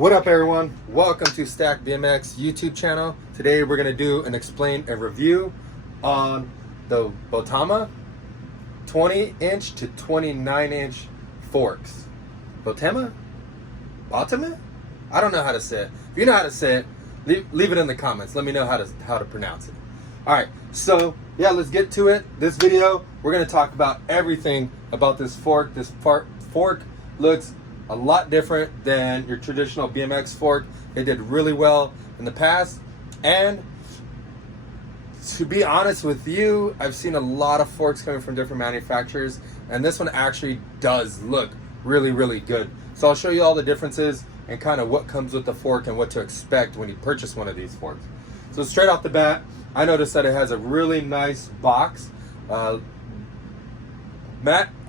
What up, everyone? Welcome to Stack BMX YouTube channel. Today we're gonna do and explain a review on the Bottema 20-inch to 29-inch forks. Bottema? Bottema? I don't know how to say it. If you know how to say it, leave it in the comments. Let me know how to pronounce it. All right, so yeah, let's get to it. This video, we're gonna talk about everything about this fork. This fork looks a lot different than your traditional BMX fork. It did really well in the past, and to be honest with you, I've seen a lot of forks coming from different manufacturers, and this one actually does look really, really good. So I'll show you all the differences and kind of what comes with the fork and what to expect when you purchase one of these forks. So straight off the bat, I noticed that it has a really nice box.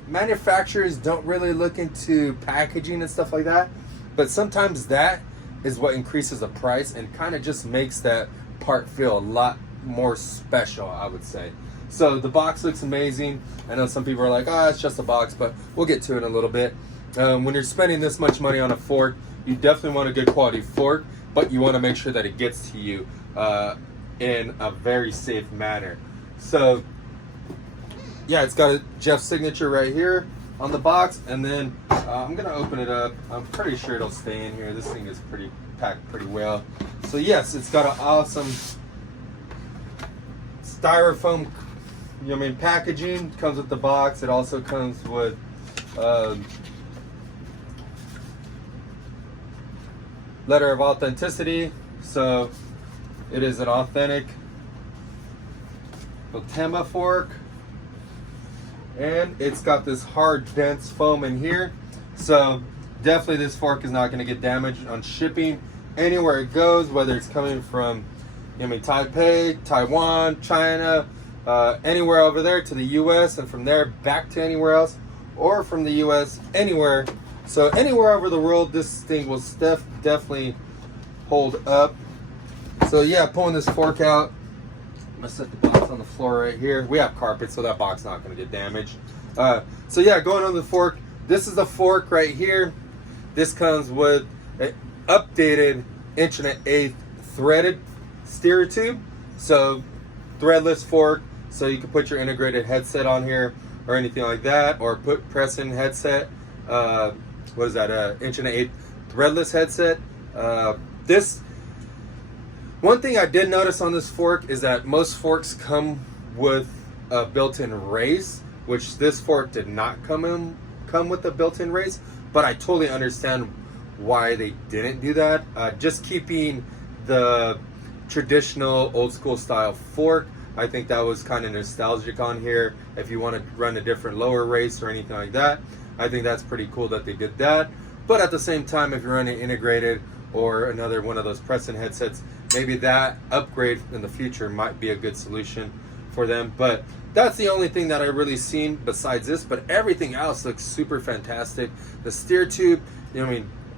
Manufacturers don't really look into packaging and stuff like that, but sometimes that is what increases the price and kind of just makes that part feel a lot more special, I would say. So the box looks amazing. I know some people are like, oh, it's just a box, but we'll get to it in a little bit. When you're spending this much money on a fork, you definitely want a good quality fork, but you want to make sure that it gets to you in a very safe manner. So yeah, it's got a Jeff's signature right here on the box, and then I'm gonna open it up. I'm pretty sure it'll stay in here. This thing is packed pretty well. So yes, it's got an awesome styrofoam, packaging. Comes with the box. It also comes with letter of authenticity. So it is an authentic Bottema fork. And it's got this hard, dense foam in here. So definitely this fork is not going to get damaged on shipping anywhere it goes, whether it's coming from Taipei, Taiwan, China, anywhere over there to the US, and from there back to anywhere else, or from the US anywhere. So anywhere over the world, this thing will definitely hold up. So yeah, pulling this fork out, I'm gonna set the box on the floor right here. We have carpet, so that box is not gonna get damaged. So yeah, going on the fork, this is the fork right here. This comes with an updated 1.1/8 threaded steer tube. So threadless fork, so you can put your integrated headset on here or anything like that, or put press-in headset. What is that? 1.1/8 threadless headset. One thing I did notice on this fork is that most forks come with a built-in raise, which this fork did not come with a built-in raise, but I totally understand why they didn't do that. Just keeping the traditional old school style fork, I think that was kind of nostalgic on here. If you want to run a different lower race or anything like that, I think that's pretty cool that they did that. But at the same time, if you're running integrated or another one of those press-in headsets, maybe that upgrade in the future might be a good solution for them. But that's the only thing that I really seen besides this, but everything else looks super fantastic. The steer tube,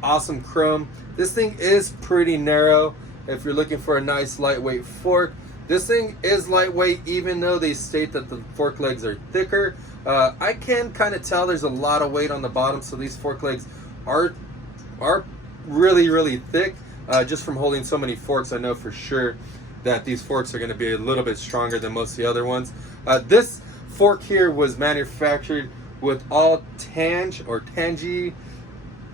awesome chrome. This thing is pretty narrow. If you're looking for a nice lightweight fork, this thing is lightweight, even though they state that the fork legs are thicker. I can kind of tell there's a lot of weight on the bottom, so these fork legs are really, really thick. Just from holding so many forks, I know for sure that these forks are going to be a little bit stronger than most of the other ones. This fork here was manufactured with all Tangy.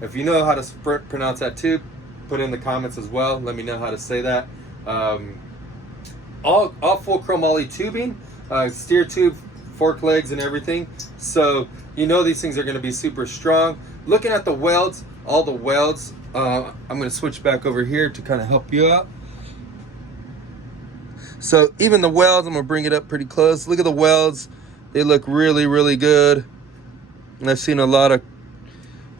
If you know how to pronounce that too, put it in the comments as well. Let me know how to say that. All full chromoly tubing, steer tube, fork legs, and everything. So these things are going to be super strong. Looking at the welds, all the welds. I'm going to switch back over here to kind of help you out. So even the welds, I'm going to bring it up pretty close. Look at the welds. They look really, really good. And I've seen a lot of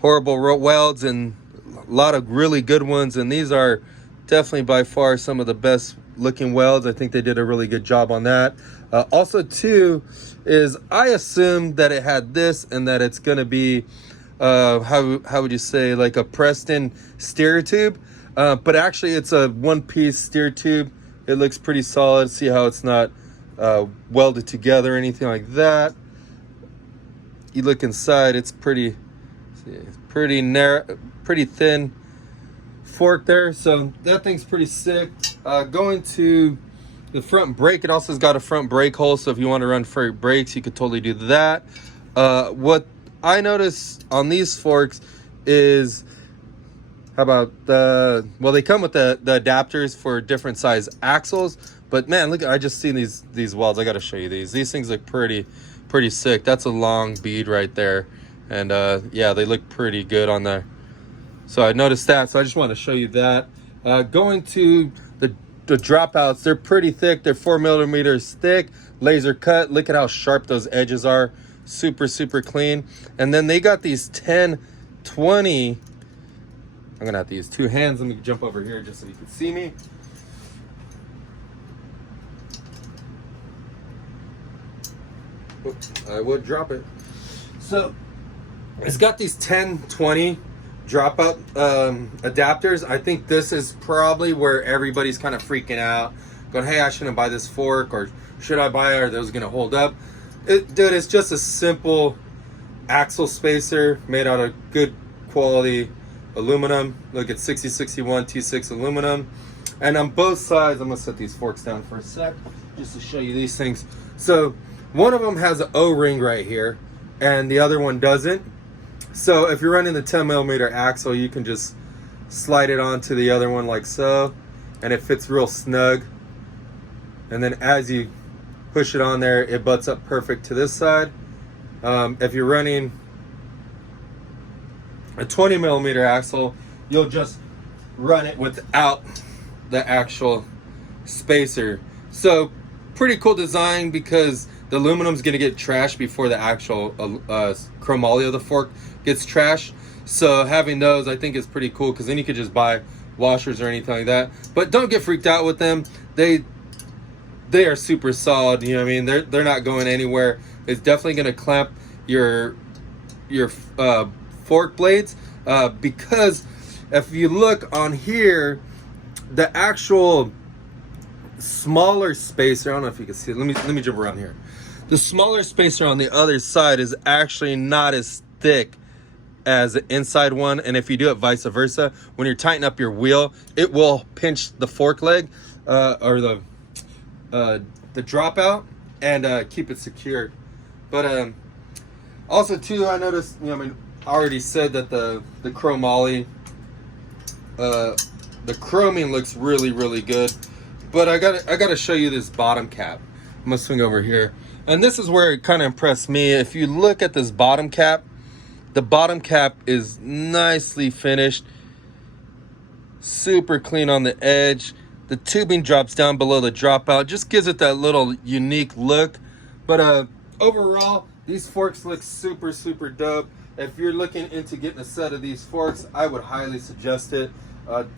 horrible welds and a lot of really good ones. And these are definitely by far some of the best looking welds. I think they did a really good job on that. Also too, is I assume that it had this and that it's going to be how would you say, like a pressed-in steer tube, but actually it's a one-piece steer tube. It looks pretty solid. See how it's not welded together or anything like that. You look inside, it's pretty narrow, pretty thin fork there. So that thing's pretty sick. Going to the front brake, it also has got a front brake hole, so if you want to run freight brakes, you could totally do that. What I noticed on these forks is, how about well, they come with the adapters for different size axles, but man, look, I just seen these welds. I got to show you these things look pretty sick. That's a long bead right there, and yeah, they look pretty good on there. So I noticed that, so I just want to show you that. Going to the dropouts, they're pretty thick. They're 4 millimeters thick, laser cut. Look at how sharp those edges are. Super clean. And then they got these 10-20. I'm gonna have to use two hands. Let me jump over here just so you can see me. Oops, I would drop it. So it's got these 10-20 dropout adapters. I think this is probably where everybody's kind of freaking out, going, hey, I shouldn't buy this fork, or should I buy it? Are those gonna hold up? Dude, it's just a simple axle spacer made out of good quality aluminum. Look, it's 6061 T6 aluminum, and on both sides, I'm gonna set these forks down for a sec just to show you these things. So one of them has an O-ring right here and the other one doesn't. So if you're running the 10 millimeter axle, you can just slide it onto the other one like so, and it fits real snug. And then as you push it on there, it butts up perfect to this side. If you're running a 20 millimeter axle, you'll just run it without the actual spacer. So pretty cool design, because the aluminum's gonna get trashed before the actual chromoly of the fork gets trashed. So having those, I think, is pretty cool, because then you could just buy washers or anything like that. But don't get freaked out with them. They are super solid, you know what I mean? They're not going anywhere. It's definitely gonna clamp your fork blades, because if you look on here, the actual smaller spacer, I don't know if you can see it. Let me jump around here. The smaller spacer on the other side is actually not as thick as the inside one, and if you do it vice versa, when you're tightening up your wheel, it will pinch the fork leg or the dropout and keep it secured. But also too, I noticed, you know, I mean, I already said that the chromoly, the chroming looks really good, but I gotta show you this bottom cap. I'm gonna swing over here, and this is where it kind of impressed me. If you look at this bottom cap, the bottom cap is nicely finished, super clean on the edge. The tubing drops down below the dropout, just gives it that little unique look. But overall, these forks look super dope. If you're looking into getting a set of these forks, I would highly suggest it.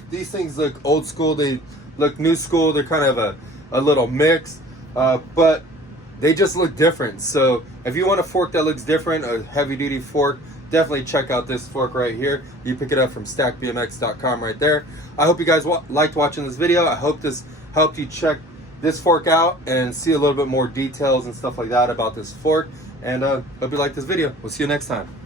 These things look old school, they look new school, they're kind of a little mix, but they just look different. So if you want a fork that looks different, a heavy duty fork, definitely check out this fork right here. You pick it up from stackbmx.com right there. I hope you guys liked watching this video. I hope this helped you check this fork out and see a little bit more details and stuff like that about this fork. And hope you like this video. We'll see you next time.